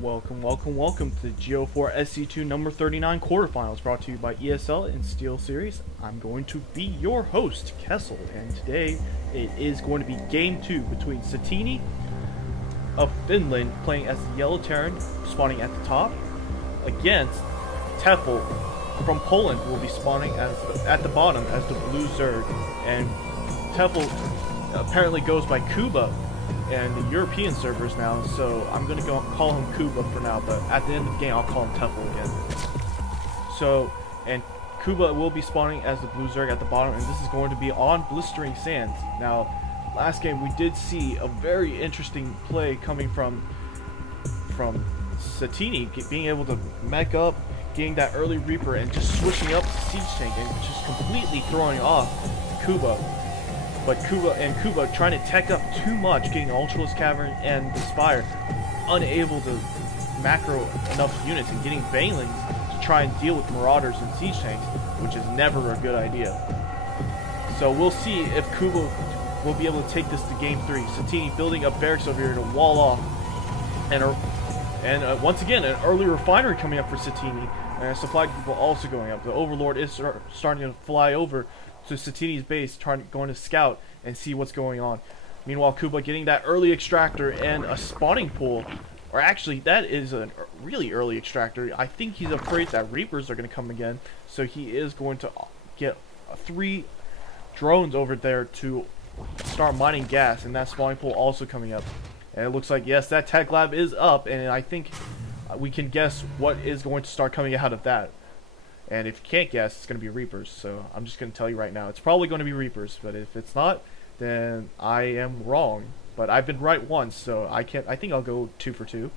Welcome to the Go4SC2 number 39 quarterfinals, brought to you by ESL and Steel Series. I'm going to be your host, Kessel, and today it is going to be game 2 between Satiini of Finland playing as the Yellow Terran, spawning at the top, against Tefel from Poland, who will be spawning at the bottom as the Blue Zerg. And Tefel apparently goes by Kuba and the European servers now, so I'm going to call him Kuba for now, but at the end of the game I'll call him Tefel again. So, and Kuba will be spawning as the Blue Zerg at the bottom, and this is going to be on Blistering Sands. Now, last game we did see a very interesting play coming from Satiini, being able to mech up, getting that early Reaper, and just switching up the Siege Tank, and just completely throwing off Kuba. But Kuba trying to tech up too much, getting Ultraless Cavern and the Spire, unable to macro enough units, and getting Banelings to try and deal with Marauders and Siege Tanks, which is never a good idea. So we'll see if Kuba will be able to take this to game 3. Satiini building up barracks over here to wall off, and once again an early refinery coming up for Satiini, and a supply depot also going up. The Overlord is starting to fly over to Satiini's base, going to scout and see what's going on. Meanwhile, Kuba getting that early extractor and a spawning pool, or actually that is a really early extractor. I think he's afraid that Reapers are going to come again, so he is going to get 3 drones over there to start mining gas, and that spawning pool also coming up. And it looks like, yes, that tech lab is up, and I think we can guess what is going to start coming out of that. And if you can't guess, it's going to be Reapers. So I'm just going to tell you right now, it's probably going to be Reapers. But if it's not, then I am wrong. But I've been right once, so I think I'll go 2 for 2.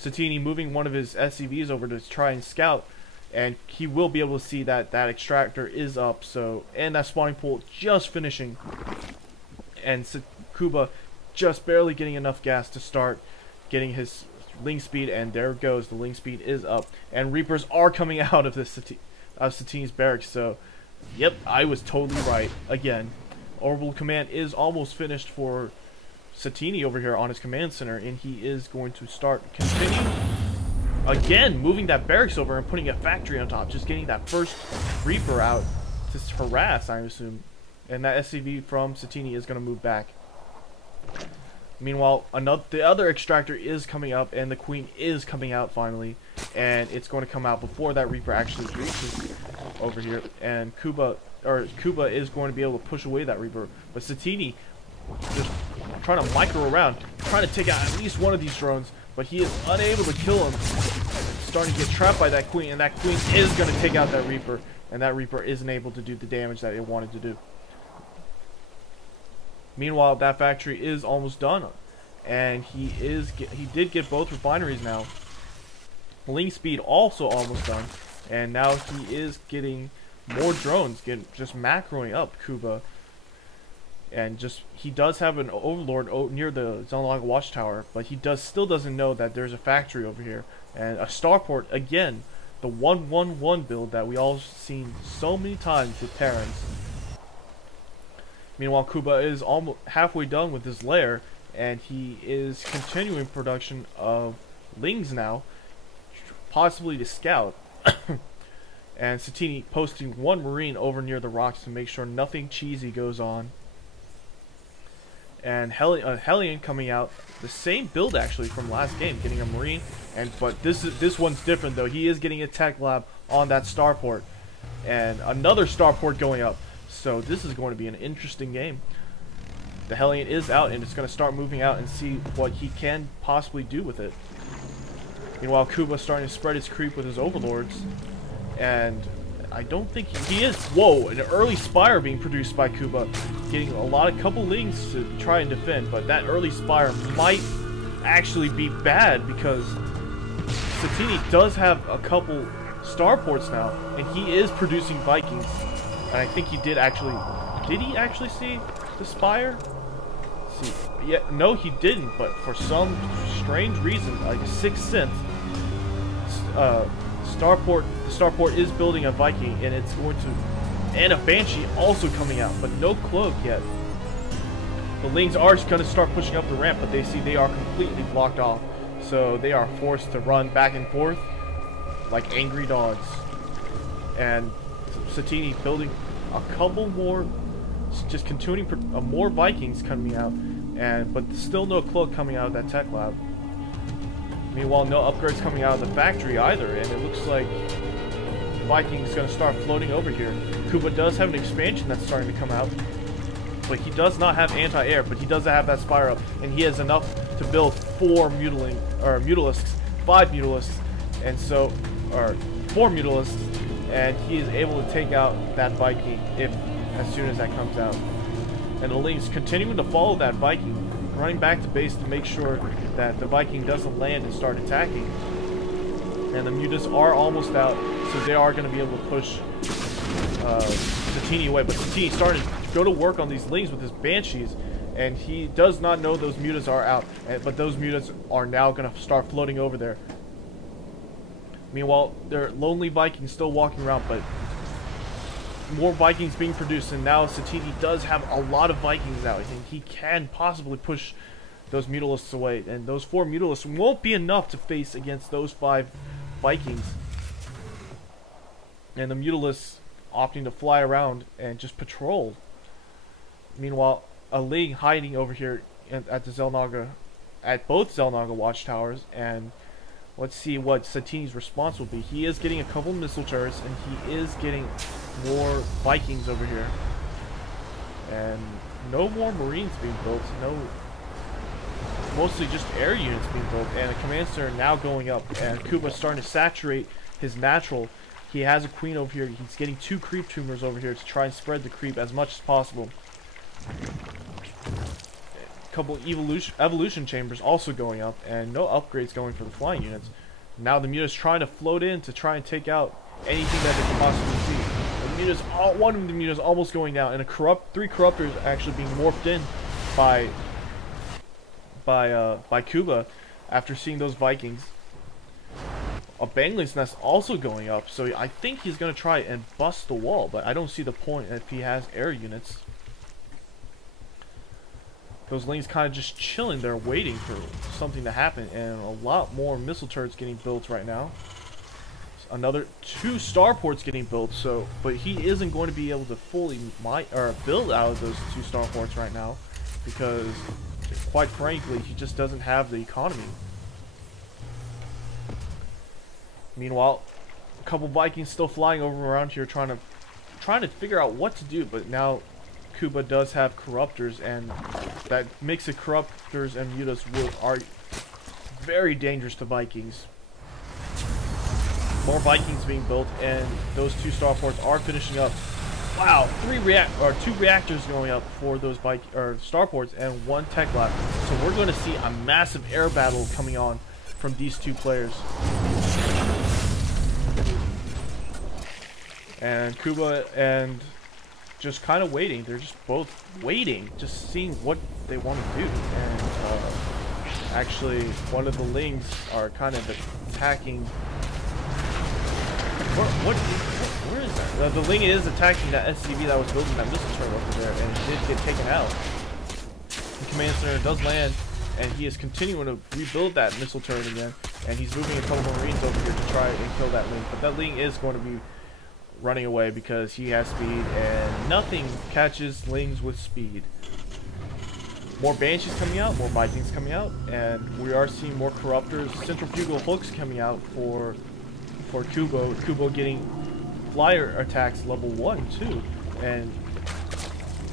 Satiini moving one of his SCVs over to try and scout, and he will be able to see that that extractor is up. So, and that spawning pool just finishing, and Kuba just barely getting enough gas to start getting his link speed, and there it goes, the link speed is up, and Reapers are coming out of this Satiini's barracks. So yep, I was totally right again. Orbital command is almost finished for Satiini over here on his command center, and he is going to start continuing again, moving that barracks over and putting a factory on top, just getting that first Reaper out to harass, I assume, and that SCV from Satiini is going to move back. Meanwhile, the other extractor is coming up, and the Queen is coming out finally, and it's going to come out before that Reaper actually reaches over here. And Kuba is going to be able to push away that Reaper, but Satiini just trying to micro around, trying to take out at least one of these drones, but he is unable to kill him. Starting to get trapped by that Queen, and that Queen is going to take out that Reaper, and that Reaper isn't able to do the damage that it wanted to do. Meanwhile, that factory is almost done, and he did get both refineries now. Link speed also almost done, and now he is getting more drones, just macroing up Kuba. And he does have an Overlord near the xel'naga watchtower, but he still doesn't know that there's a factory over here, and a starport again, the 1-1-1 build that we all seen so many times with Terrans. Meanwhile, Kuba is almost halfway done with his lair, and he is continuing production of Lings now, possibly to scout. And Satiini posting 1 Marine over near the rocks to make sure nothing cheesy goes on. And Hellion coming out, the same build actually from last game, getting a Marine, but this one's different though. He is getting a tech lab on that starport, and another starport going up. So this is going to be an interesting game. The Hellion is out, and it's going to start moving out and see what he can possibly do with it. Meanwhile, Kuba starting to spread his creep with his Overlords, and I don't think he is. Whoa, an early Spire being produced by Kuba, getting a couple Lings to try and defend, but that early Spire might actually be bad because Satiini does have a couple starports now, and he is producing Vikings. And I think he did actually see the Spire? Let's see. Yeah, no, he didn't, but for some strange reason, like a sixth sense, the starport is building a Viking, and it's going to, and a Banshee also coming out, but no cloak yet. The Lings are going to start pushing up the ramp, but they see they are completely blocked off. so they are forced to run back and forth like angry dogs. And Satiini building a couple more, just continuing more Vikings coming out, but still no cloak coming out of that tech lab. Meanwhile, no upgrades coming out of the factory either, and it looks like Vikings going to start floating over here. Kuba does have an expansion that's starting to come out, but he does not have anti-air, but he does have that spire up, and he has enough to build 4 mutalisks, 5 mutalisks, and so, or 4 mutalisks, and he is able to take out that Viking as soon as that comes out. And the Lings continuing to follow that Viking, running back to base to make sure that the Viking doesn't land and start attacking. And the mutas are almost out, so they are going to be able to push Satiini away. But Satiini starting to go to work on these Lings with his Banshees, and he does not know those mutas are out, but those mutas are now going to start floating over there. Meanwhile, there are lonely Vikings still walking around, but more Vikings being produced, and now Satiini does have a lot of Vikings out. I think he can possibly push those mutalisks away, and those 4 mutalisks won't be enough to face against those 5 Vikings. And the mutalisks opting to fly around and just patrol. Meanwhile, a Ling hiding over here at the xel'naga, at both xel'naga watchtowers, and let's see what Satiini's response will be. He is getting a couple missile turrets, and he is getting more Vikings over here. And no more Marines being built. Mostly just air units being built. And the command center now going up. And Kuba's starting to saturate his natural. He has a queen over here. He's getting 2 creep tumors over here to try and spread the creep as much as possible. Couple evolution chambers also going up, and no upgrades going for the flying units. Now the mutas trying to float in to try and take out anything that they can possibly see. One of the mutas almost going down, and 3 corruptors actually being morphed in by Kuba after seeing those Vikings. A Bangling's nest also going up, so I think he's going to try and bust the wall, but I don't see the point if he has air units. Those Lings kind of just chilling there waiting for something to happen, and a lot more missile turrets getting built right now. Another 2 starports getting built, but he isn't going to be able to fully build out of those 2 starports right now, because quite frankly he just doesn't have the economy. Meanwhile, a couple Vikings still flying over around here trying to figure out what to do, but now Kuba does have corruptors, and that mix of corruptors and mutas are very dangerous to Vikings. More Vikings being built, and those 2 starports are finishing up. Wow, 2 reactors going up for those starports and 1 tech lab. So we're going to see a massive air battle coming on from these 2 players. And Kuba and just kind of waiting. They're just both waiting, just seeing what they want to do. And actually, one of the Lings are kind of attacking. Where is that? The Ling is attacking that SCV that was building that missile turret over there, and it did get taken out. The command center does land, and he is continuing to rebuild that missile turret again, and he's moving a couple Marines over here to try and kill that Ling. But that Ling is going to be running away because he has speed, and nothing catches Lings with speed. More Banshees coming out, more Vikings coming out, and we are seeing more Corruptors, centrifugal hooks coming out for Kubo. Kubo getting flyer attacks level 1 too, and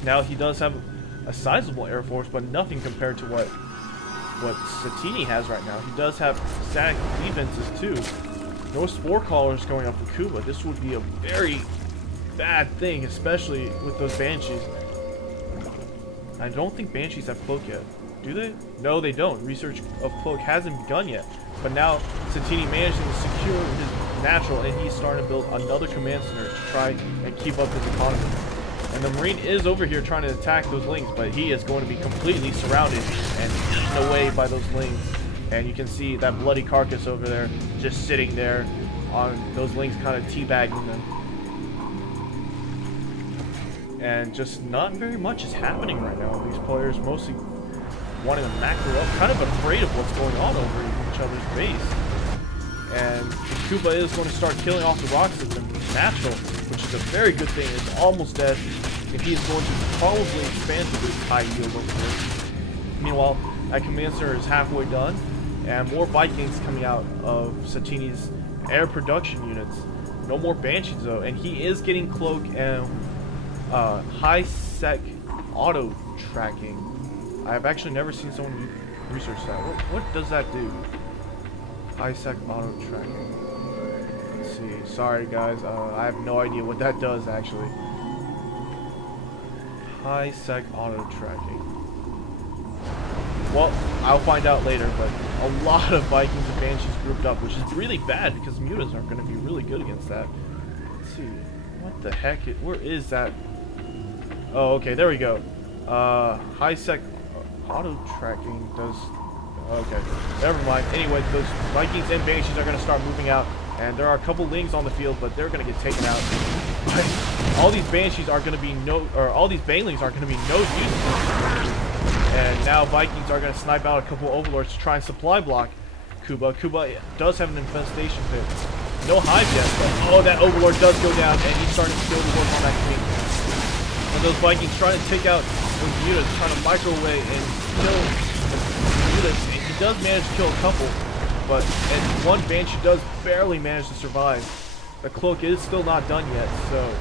now he does have a sizable air force, but nothing compared to what Satiini has right now. He does have static defenses too. No Spore Callers going up for Kuba. This would be a very bad thing, especially with those Banshees. I don't think Banshees have Cloak yet. Do they? No, they don't. Research of Cloak hasn't begun yet. But now, Satiini managing to secure his natural, and he's starting to build another command center to try and keep up his economy. And the Marine is over here trying to attack those Lings, but he is going to be completely surrounded and eaten away by those Lings. And you can see that bloody carcass over there, just sitting there on those Lings, kind of teabagging them. And just not very much is happening right now. These players mostly wanting to macro up, kind of afraid of what's going on over each other's base. And Kuba is going to start killing off the rock system. Natural, which is a very good thing, is almost dead. And he's going to probably expand to this high yield over here. Meanwhile, that command center is halfway done, and more Vikings coming out of Satiini's air production units. No more Banshees though, and he is getting cloak and high sec auto tracking. I've actually never seen someone research that. What does that do? High sec auto tracking. Let's see. Sorry guys, I have no idea what that does actually. High sec auto tracking. Well, I'll find out later, but a lot of Vikings and Banshees grouped up, which is really bad because mutas aren't going to be really good against that. Let's see. What the heck? Where is that? Oh, okay, there we go. High sec auto tracking does. Okay, never mind. Anyway, those Vikings and Banshees are going to start moving out, and there are a couple Lings on the field, but they're going to get taken out. But all these Banshees are going to be all these Banelings are going to be no use. And now Vikings are going to snipe out a couple Overlords to try and supply block Kuba. Kuba does have an infestation pit. No hive yet, but oh, that Overlord does go down, and he's starting to build work on that king. And those Vikings trying to take out those mutas, trying to microwave and kill the mutas. And he does manage to kill a couple, but and one Banshee does barely manage to survive. The cloak is still not done yet, so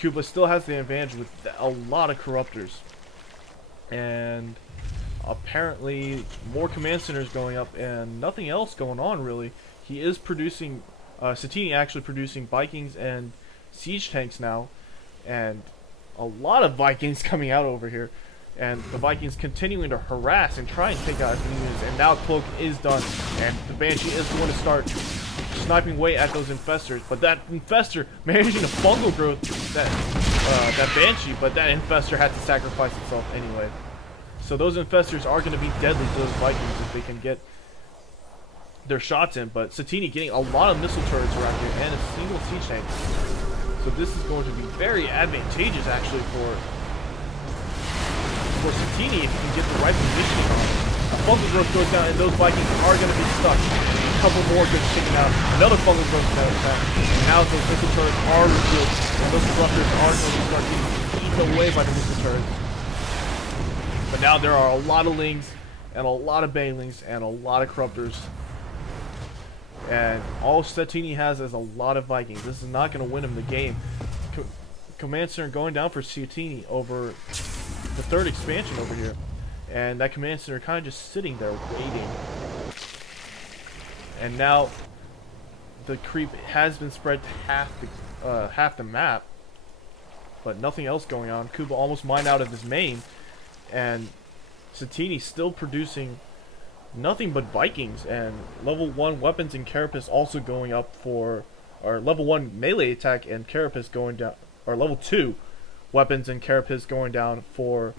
Kuba still has the advantage with a lot of corruptors. And apparently more command centers going up and nothing else going on really. He is producing Satiini actually producing Vikings and siege tanks now, and a lot of Vikings coming out over here, and the Vikings continuing to harass and try and take out as many units. And now cloak is done, and the Banshee is going to start sniping away at those infestors, but that infestor managing to fungal growth that Banshee, but that infestor had to sacrifice itself anyway. So those infestors are going to be deadly to those Vikings if they can get their shots in. But Satiini getting a lot of missile turrets around here and a single siege tank. So this is going to be very advantageous actually for Satiini if he can get the right positioning on it. A fungal growth goes down and those Vikings are going to be stuck. A couple more gets taken out. Another fungal growth down attack. And now those missile turrets are revealed, and those corruptors are going to start getting eaten away by the missile turrets. But now there are a lot of Lings, and a lot of Banelings, and a lot of corruptors. And all Satiini has is a lot of Vikings. This is not going to win him the game. Command Center going down for Satiini over the third expansion over here. And that Command Center kind of just sitting there waiting. And now the creep has been spread to half the map, but nothing else going on. Kuba almost mined out of his main, and Satiini still producing nothing but Vikings, and level 1 weapons and carapace also going up for, or level 1 melee attack and carapace going down, or level 2 weapons and carapace going down for